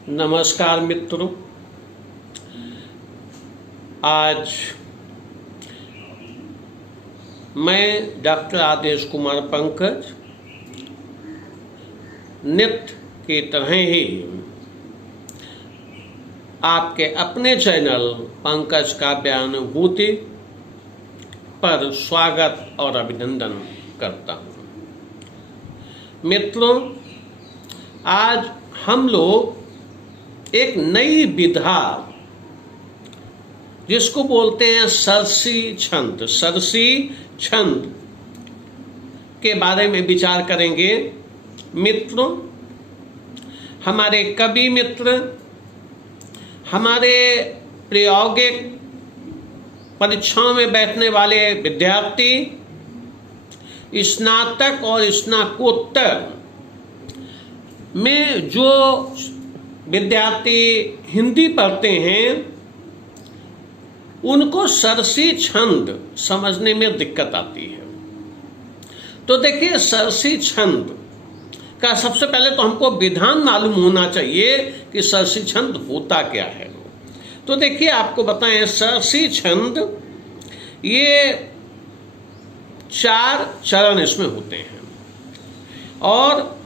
नमस्कार मित्रों। आज मैं डॉक्टर आदेश कुमार पंकज नित्य की तरह ही आपके अपने चैनल पंकज काव्यानुभूति पर स्वागत और अभिनंदन करता हूँ। मित्रों, आज हम लोग एक नई विधा जिसको बोलते हैं सरसी छंद के बारे में विचार करेंगे। मित्रों, हमारे कवि मित्र, हमारे प्रायोगिक परीक्षाओं में बैठने वाले विद्यार्थी, स्नातक और स्नातकोत्तर में जो विद्यार्थी हिंदी पढ़ते हैं उनको सरसी छंद समझने में दिक्कत आती है। तो देखिए, सरसी छंद का सबसे पहले तो हमको विधान मालूम होना चाहिए कि सरसी छंद होता क्या है। तो देखिए, आपको बताएं, सरसी छंद ये 4 चरण इसमें होते हैं और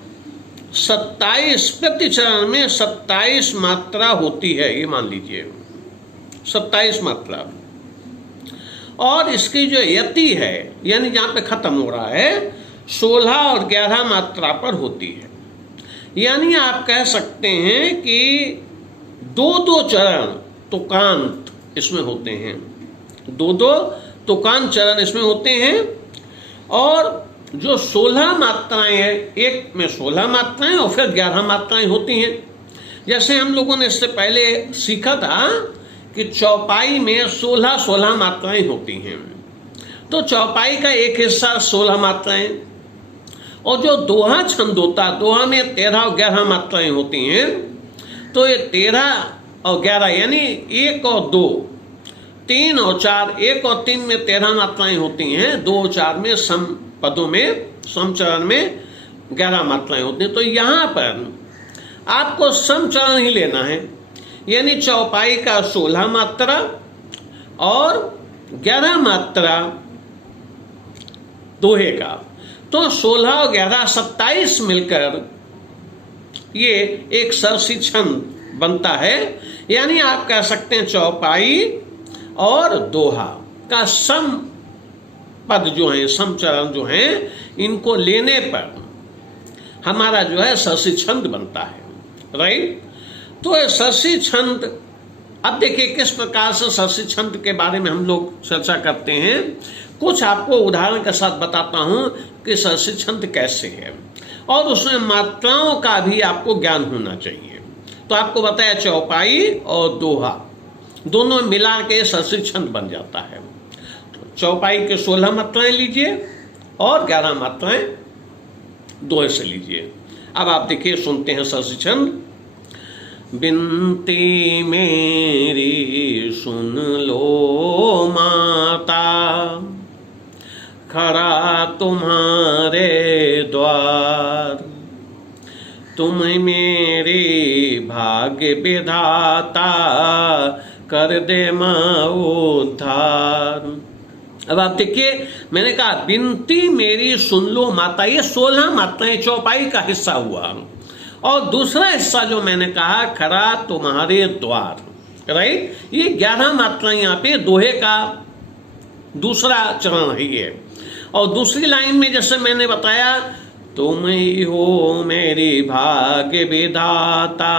27 प्रति चरण में 27 मात्रा होती है, ये मान लीजिए 27 मात्रा। और इसकी जो यति है, यानी जहाँ पे खत्म हो रहा है, 16 और 11 मात्रा पर होती है। यानी आप कह सकते हैं कि 2-2 चरण तुकांत इसमें होते हैं, 2-2 तुकांत चरण इसमें होते हैं। और जो 16 मात्राएं हैं, एक में 16 मात्राएं और फिर 11 मात्राएं होती हैं। जैसे हम लोगों ने इससे पहले सीखा था कि चौपाई में 16 मात्राएं होती हैं। तो चौपाई का एक हिस्सा 16 मात्राएं, और जो दोहा छंद होता है, दोहा में 13 और 11 मात्राएं होती हैं। तो ये 13 और 11 यानी 1 और 2, 3 और 4, 1 और 3 में 13 मात्राएं होती हैं, 2 और 4 में सम पदों में, समचरण में 11 मात्राएं होती हैं। तो यहाँ पर आपको समचरण ही लेना है, यानी चौपाई का 16 मात्रा और 11 मात्रा दोहे का। तो 16 और 11 27 मिलकर ये एक सरसी छंद बनता है। यानी आप कह सकते हैं चौपाई और दोहा का सम पद जो है, समचरण जो है, इनको लेने पर हमारा जो है सरसी छंद बनता है, राइट। तो सरसी छंद, अब देखिए किस प्रकार से सरसी छंद के बारे में हम लोग चर्चा करते हैं। कुछ आपको उदाहरण के साथ बताता हूं कि सरसी छंद कैसे है, और उसमें मात्राओं का भी आपको ज्ञान होना चाहिए। तो आपको बताया चौपाई और दोहा दोनों मिला के सरसी छंद बन जाता है। चौपाई के 16 मात्राएं लीजिए और 11 मात्राएं दोहे से लीजिए। अब आप देखिए, सुनते हैं सरसी छंद। बिनती मेरी सुन लो माता, खड़ा तुम्हारे द्वार, तुम मेरी भाग्य विधाता, कर दे माँ उद्धार। अब आप देखिए, मैंने कहा बिनती मेरी सुन लो माता, ये 16 मात्राएं चौपाई का हिस्सा हुआ। और दूसरा हिस्सा जो मैंने कहा, खड़ा तुम्हारे द्वार, राइट, ये 11 मात्राएं यहाँ पे दोहे का दूसरा चरण है ये। और दूसरी लाइन में जैसे मैंने बताया, तुम ही हो मेरी भाग्य विधाता,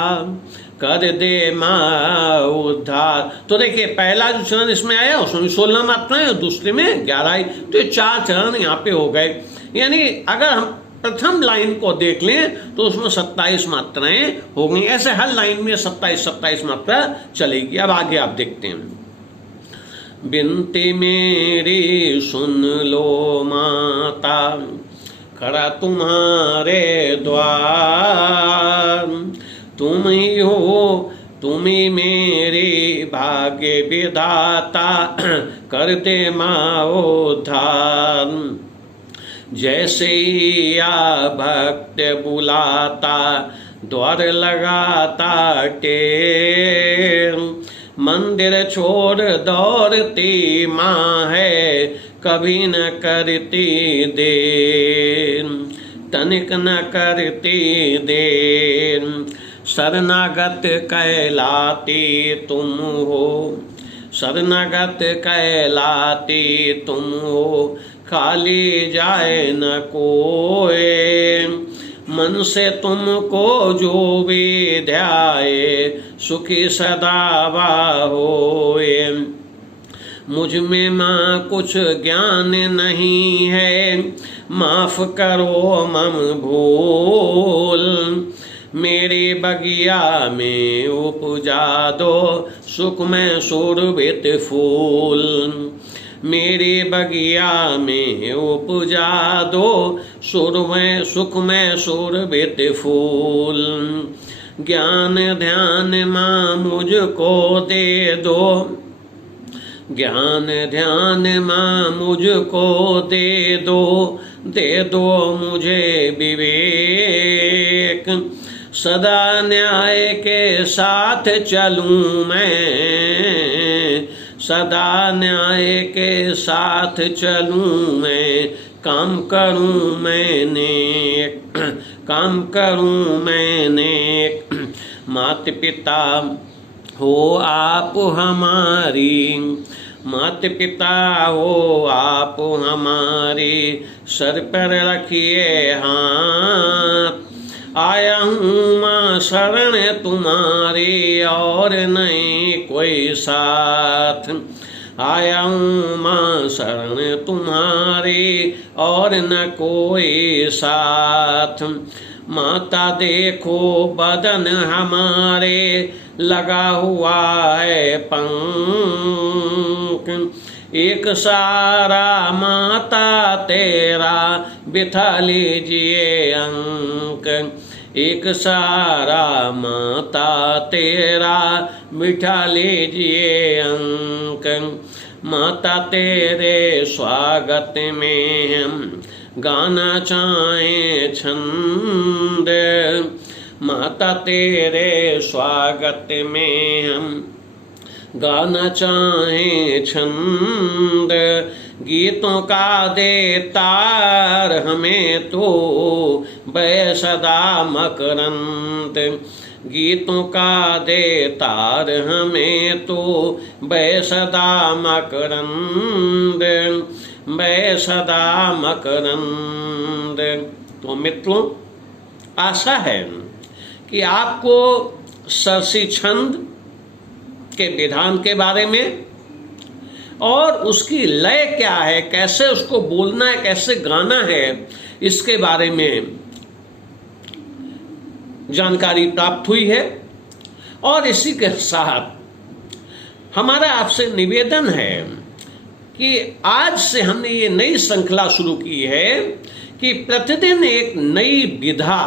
कर दे माँ उद्धार। तो देखिए, पहला जो चरण इसमें आया उसमें 16 मात्राएं और दूसरे में 11, तो ये 4 चरण यहाँ पे हो गए। यानी अगर हम प्रथम लाइन को देख लें तो उसमें 27 मात्राएं हो गई। ऐसे हर लाइन में 27 मात्रा चलेगी। अब आगे आप देखते हैं। बिनती मेरी सुन लो माता, खड़ा तुम्हारे द्वार, तुम ही हो, तुम ही मेरी भाग्य विधाता, कर दे माँ उद्धार। जैसे या भक्त बुलाता, द्वार लगाता टेर, मंदिर छोड़ दौड़ती माँ है, कभी न करती देर, तनिक न करती देर। शरणागत कहलाती तुम हो, शरणागत कहलाती तुम हो, खाली जाए न कोई, मन से तुमको जो भी ध्याए, सुखी सदा होए। मुझ में माँ कुछ ज्ञान नहीं है, माफ करो मम भूल, मेरी बगिया में उपजा दो सुख में शोभित फूल, मेरी बगिया में उपजा दो सुख में शोभित फूल। ज्ञान ध्यान माँ मुझको दे दो, ज्ञान ध्यान माँ मुझको दे दो मुझे विवेक, सदा न्याय के साथ चलूं मैं, सदा न्याय के साथ चलूं मैं, काम करूं मैंने, काम करूं मैंने। माता पिता हो आप हमारी, माता पिता हो आप हमारी, सर पर रखिए हाथ, आया हूँ माँ शरण तुम्हारी और नहीं कोई साथ, आया हूँ माँ शरण तुम्हारी और न कोई साथ। माता देखो बदन हमारे लगा हुआ है पंख, एक सारा माता तेरा बिठा लीजिए अंक, एक सारा माता तेरा बिठा लीजिए अंक। माता तेरे स्वागत में हम गाना चाहें छंद, माता तेरे स्वागत में हम गाना चाहें छंद। गीतों का दे तार हमें तो बै सदा मकरंद, गीतों का दे तार हमें तो बै सदा मकरंद, बै सदा मकरंद। तो मित्रों, आशा है कि आपको सरसी छंद के विधान के बारे में और उसकी लय क्या है, कैसे उसको बोलना है, कैसे गाना है, इसके बारे में जानकारी प्राप्त हुई है। और इसी के साथ हमारा आपसे निवेदन है कि आज से हमने ये नई श्रृंखला शुरू की है कि प्रतिदिन एक नई विधा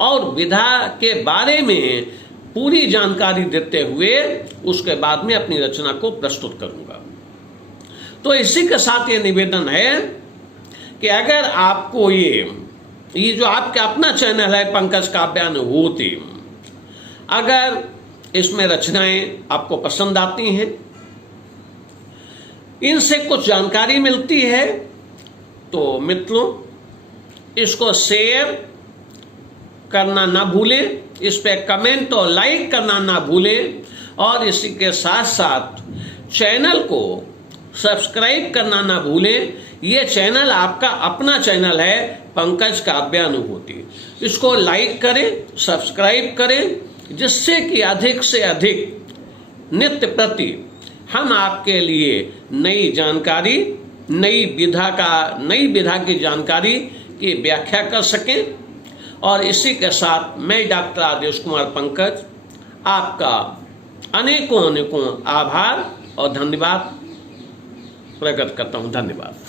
और विधा के बारे में पूरी जानकारी देते हुए उसके बाद में अपनी रचना को प्रस्तुत करूंगा। तो इसी के साथ ये निवेदन है कि अगर आपको ये जो आपका अपना चैनल है पंकज काव्यानुभूति, अगर इसमें रचनाएं आपको पसंद आती हैं, इनसे कुछ जानकारी मिलती है, तो मित्रों इसको शेयर करना ना भूलें, इस पे कमेंट और लाइक करना ना भूलें, और इसी के साथ साथ चैनल को सब्सक्राइब करना ना भूलें। ये चैनल आपका अपना चैनल है पंकज काव्यानुभूति, इसको लाइक करें, सब्सक्राइब करें, जिससे कि अधिक से अधिक नित्य प्रति हम आपके लिए नई जानकारी, नई विधा की जानकारी की व्याख्या कर सकें। और इसी के साथ मैं डॉक्टर आदेश कुमार पंकज आपका अनेकों आभार और धन्यवाद प्रकट करता हूं। धन्यवाद।